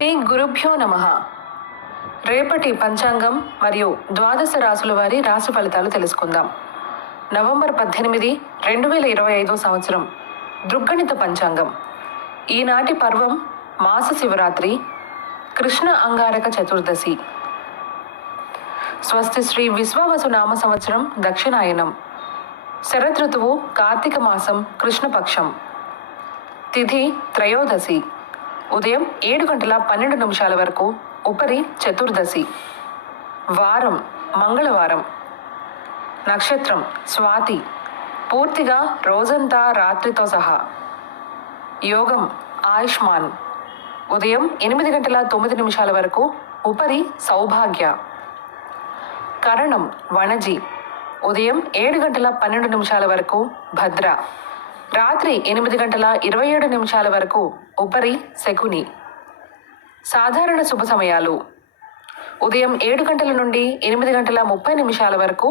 శ్రీ గురుభ్యో నమః. రేపటి పంచాంగం మరియు ద్వాదశ రాసుల వారి రాశి ఫలితాలు తెలుసుకుందాం. నవంబర్ 18, 2025 సంవత్సరం దృగ్గణిత పంచాంగం. ఈనాటి పర్వం మాస శివరాత్రి, కృష్ణ అంగారక చతుర్దశి. స్వస్తి శ్రీ విశ్వవసు నామ సంవత్సరం దక్షిణాయనం. శరదృతువు కార్తీక మాసం కృష్ణపక్షం. తిథి త్రయోదశి. ఉదయం 7:12 వరకు ఉపరి చతుర్దశి. వారం మంగళవారం. నక్షత్రం స్వాతి. పూర్తిగా రోజంతా రాత్రితో సహా. యోగం ఆయుష్మాన్. ఉదయం 8:09 వరకు ఉపరి సౌభాగ్య. కరణం వణజి. ఉదయం 7:12 వరకు భద్ర. రాత్రి 8:27 వరకు ఉపరి శకుని. సాధారణ శుభ సమయాలు ఉదయం 7 గంటల నుండి 8:30 వరకు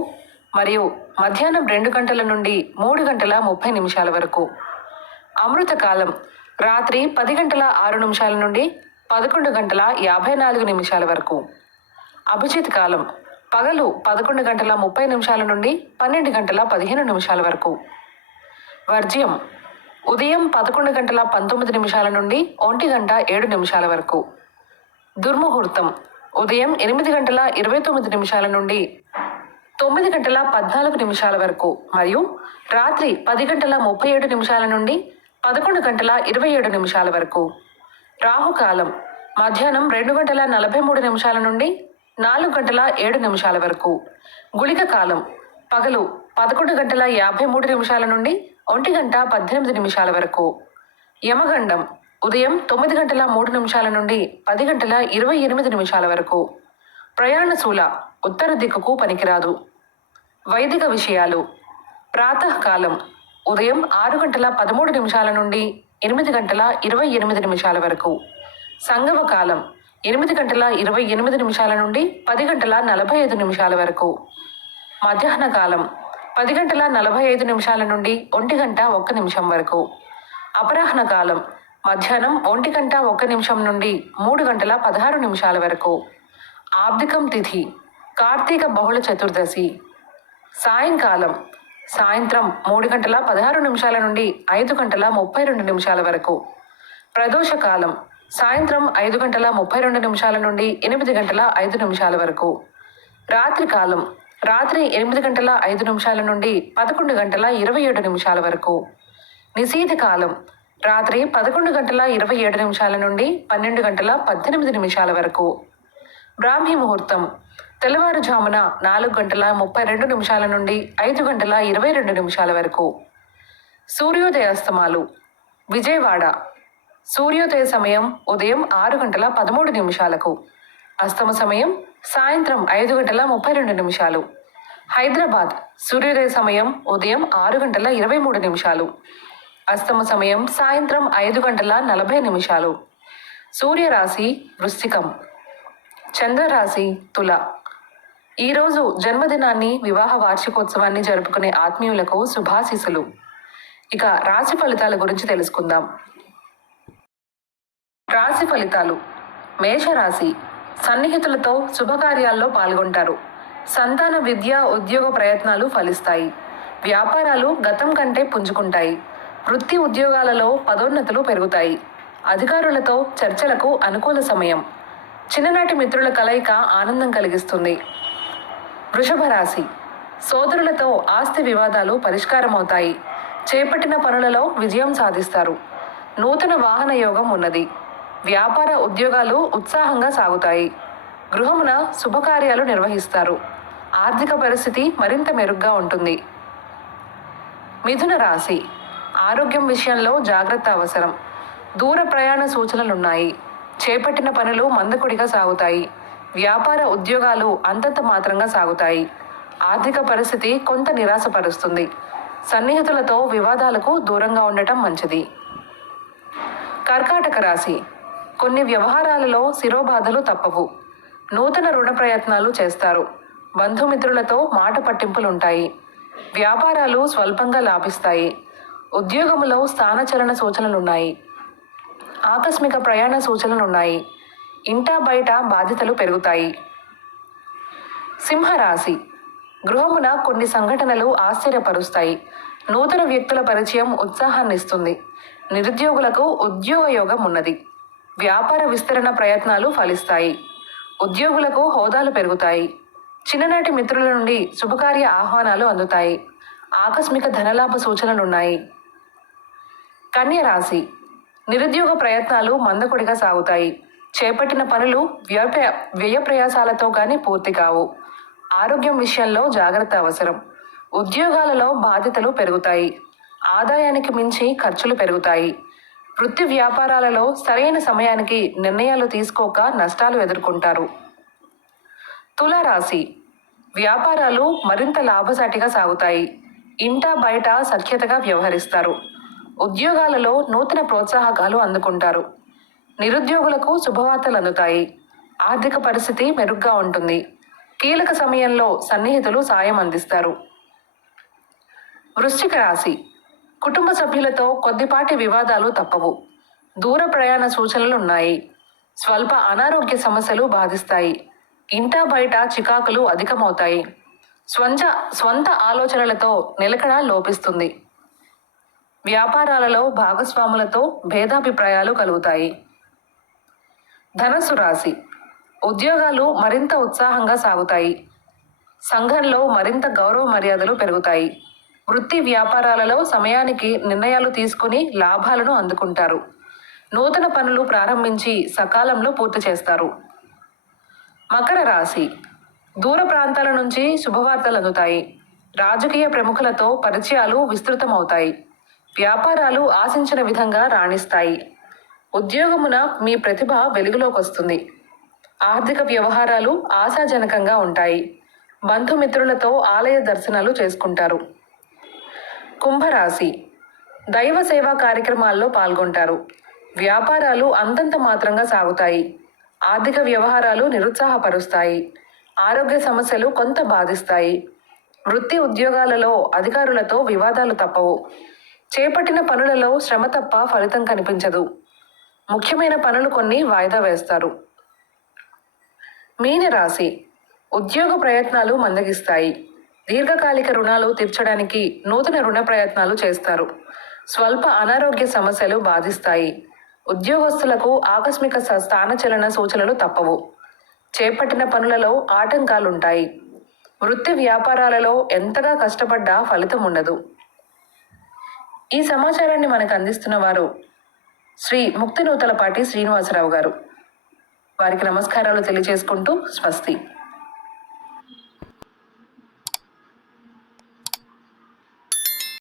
మరియు మధ్యాహ్నం 2 గంటల నుండి 3:30 వరకు. అమృతకాలం రాత్రి 10:06 నుండి 11:54 వరకు. అభిజిత్ కాలం పగలు 11:30 నుండి 12:15 వరకు. వర్జ్యం ఉదయం 11:19 నుండి 1:07 వరకు. దుర్ముహూర్తం ఉదయం 8:29 నుండి 9:14 వరకు మరియు రాత్రి 10:37 నుండి 11:27 వరకు. రాహుకాలం మధ్యాహ్నం 2:43 నుండి 4:07 వరకు. గుళిక కాలం పగలు 11:53 నుండి 1:18 వరకు. యమగండం ఉదయం 9:03 నుండి 10:28 వరకు. ప్రయాణశూల ఉత్తర దిక్కుకు పనికిరాదు. వైదిక విషయాలు ప్రాతకాలం ఉదయం 6:13 నుండి 8:28 వరకు. సంగమ కాలం 8:28 నుండి 10:45 వరకు. మధ్యాహ్న కాలం 10:45 నుండి 1:01 వరకు. అపరాహ్న కాలం మధ్యాహ్నం 1:01 నుండి 3:16 వరకు. ఆబ్దికం తిథి కార్తీక బహుళ చతుర్దశి. సాయంకాలం సాయంత్రం 3:16 నుండి 5:32 వరకు. ప్రదోష కాలం సాయంత్రం 5:32 నుండి 8:05 వరకు. రాత్రి కాలం రాత్రి 8:05 నుండి 11:27 వరకు. నిశీథ కాలం రాత్రి 11:27 నుండి 12:18 వరకు. బ్రాహ్మీ ముహూర్తం తెల్లవారుజామున 4:32 నుండి 5:22 వరకు. సూర్యోదయాస్తమాలు విజయవాడ సూర్యోదయ సమయం ఉదయం 6:13. అస్తమ సమయం సాయంత్రం 5:32. హైదరాబాద్ సూర్యోదయ సమయం ఉదయం 6:23. అస్తమ సమయం సాయంత్రం 5:40. సూర్యరాశి వృశ్చికం, చంద్రరాశి తుల. ఈరోజు జన్మదినాన్ని, వివాహ వార్షికోత్సవాన్ని జరుపుకునే ఆత్మీయులకు శుభాశీస్సులు. ఇక రాశి ఫలితాల గురించి తెలుసుకుందాం. రాశి ఫలితాలు. మేషరాశి సన్నిహితులతో శుభకార్యాల్లో పాల్గొంటారు. సంతాన విద్య, ఉద్యోగ ప్రయత్నాలు ఫలిస్తాయి. వ్యాపారాలు గతం కంటే పుంజుకుంటాయి. వృత్తి ఉద్యోగాలలో పదోన్నతులు పెరుగుతాయి. అధికారులతో చర్చలకు అనుకూల సమయం. చిన్ననాటి మిత్రుల కలయిక ఆనందం కలిగిస్తుంది. వృషభ రాశి సోదరులతో ఆస్తి వివాదాలు పరిష్కారమవుతాయి. చేపట్టిన పనులలో విజయం సాధిస్తారు. నూతన వాహన యోగం ఉన్నది. వ్యాపార ఉద్యోగాలు ఉత్సాహంగా సాగుతాయి. గృహమున శుభకార్యాలు నిర్వహిస్తారు. ఆర్థిక పరిస్థితి మరింత మెరుగ్గా ఉంటుంది. మిథున రాశి ఆరోగ్యం విషయంలో జాగ్రత్త అవసరం. దూర ప్రయాణ సూచనలున్నాయి. చేపట్టిన పనులు మందకొడిగా సాగుతాయి. వ్యాపార ఉద్యోగాలు అంతంత మాత్రంగా సాగుతాయి. ఆర్థిక పరిస్థితి కొంత నిరాశపరుస్తుంది. సన్నిహితులతో వివాదాలకు దూరంగా ఉండటం మంచిది. కర్కాటక రాశి కొన్ని వ్యవహారాలలో శిరోబాధలు తప్పవు. నూతన రుణ ప్రయత్నాలు చేస్తారు. బంధుమిత్రులతో మాట పట్టింపులుంటాయి. వ్యాపారాలు స్వల్పంగా లాభిస్తాయి. ఉద్యోగములో స్థానచలన సూచనలున్నాయి. ఆకస్మిక ప్రయాణ సూచనలున్నాయి. ఇంటా బయట బాధ్యతలు పెరుగుతాయి. సింహరాశి. గృహమున కొన్ని సంఘటనలు ఆశ్చర్యపరుస్తాయి. నూతన వ్యక్తుల పరిచయం ఉత్సాహాన్నిస్తుంది. నిరుద్యోగులకు ఉద్యోగ యోగం ఉన్నది. వ్యాపార విస్తరణ ప్రయత్నాలు ఫలిస్తాయి. ఉద్యోగులకు హోదాలు పెరుగుతాయి. చిన్ననాటి మిత్రుల నుండి శుభకార్య ఆహ్వానాలు అందుతాయి. ఆకస్మిక ధనలాభ సూచనలున్నాయి. కన్య రాశి. నిరుద్యోగ ప్రయత్నాలు మందకొడిగా సాగుతాయి. చేపట్టిన పనులు వ్యయ ప్రయాసాలతో కానీ పూర్తి కావు. ఆరోగ్యం విషయంలో జాగ్రత్త అవసరం. ఉద్యోగాలలో బాధ్యతలు పెరుగుతాయి. ఆదాయానికి మించి ఖర్చులు పెరుగుతాయి. వృత్తి వ్యాపారాలలో సరైన సమయానికి నిర్ణయాలు తీసుకోక నష్టాలు ఎదుర్కొంటారు. తులారాశి. వ్యాపారాలు మరింత లాభసాటిగా సాగుతాయి. ఇంటా బయట సఖ్యతగా వ్యవహరిస్తారు. ఉద్యోగాలలో నూతన ప్రోత్సాహకాలు అందుకుంటారు. నిరుద్యోగులకు శుభవార్తలు అందుతాయి. ఆర్థిక పరిస్థితి మెరుగ్గా ఉంటుంది. కీలక సమయంలో సన్నిహితులు సాయం అందిస్తారు. వృశ్చిక రాశి. కుటుంబ సభ్యులతో కొద్దిపాటి వివాదాలు తప్పవు. దూర ప్రయాణ సూచనలు ఉన్నాయి. స్వల్ప అనారోగ్య సమస్యలు బాధిస్తాయి. ఇంటా బయట చికాకులు అధికమవుతాయి. స్వంత ఆలోచనలతో నిలకడ లోపిస్తుంది. వ్యాపారాలలో భాగస్వాములతో భేదాభిప్రాయాలు కలుగుతాయి. ధనస్సు రాశి. ఉద్యోగాలు మరింత ఉత్సాహంగా సాగుతాయి. సంఘంలో మరింత గౌరవ మర్యాదలు పెరుగుతాయి. వృత్తి వ్యాపారాలలో సమయానికి నిర్ణయాలు తీసుకుని లాభాలను అందుకుంటారు. నూతన పనులు ప్రారంభించి సకాలంలో పూర్తి చేస్తారు. మకర రాశి. దూర ప్రాంతాల నుంచి శుభవార్తలు అందుతాయి. రాజకీయ ప్రముఖులతో పరిచయాలు విస్తృతమవుతాయి. వ్యాపారాలు ఆశించిన విధంగా రాణిస్తాయి. ఉద్యోగమున మీ ప్రతిభ వెలుగులోకి వస్తుంది. ఆర్థిక వ్యవహారాలు ఆశాజనకంగా ఉంటాయి. బంధుమిత్రులతో ఆలయ దర్శనాలు చేసుకుంటారు. కుంభరాశి. దైవ సేవా కార్యక్రమాల్లో పాల్గొంటారు. వ్యాపారాలు అంతంత మాత్రంగా సాగుతాయి. ఆర్థిక వ్యవహారాలు నిరుత్సాహపరుస్తాయి. ఆరోగ్య సమస్యలు కొంత బాధిస్తాయి. వృత్తి ఉద్యోగాలలో అధికారులతో వివాదాలు తప్పవు. చేపట్టిన పనులలో శ్రమ తప్ప ఫలితం కనిపించదు. ముఖ్యమైన పనులు కొన్ని వాయిదా వేస్తారు. మీన రాశి. ఉద్యోగ ప్రయత్నాలు మందగిస్తాయి. దీర్ఘకాలిక రుణాలు తీర్చడానికి నూతన రుణ ప్రయత్నాలు చేస్తారు. స్వల్ప అనారోగ్య సమస్యలు బాధిస్తాయి. ఉద్యోగస్తులకు ఆకస్మిక స్థానచలన సూచనలు తప్పవు. చేపట్టిన పనులలో ఆటంకాలుంటాయి. వృత్తి వ్యాపారాలలో ఎంతగా కష్టపడ్డా ఫలితం ఉండదు. ఈ సమాచారాన్ని మనకు అందిస్తున్న వారు శ్రీ ముక్తినూతలపాటి శ్రీనివాసరావు గారు. వారికి నమస్కారాలు తెలియజేసుకుంటూ స్వస్తి.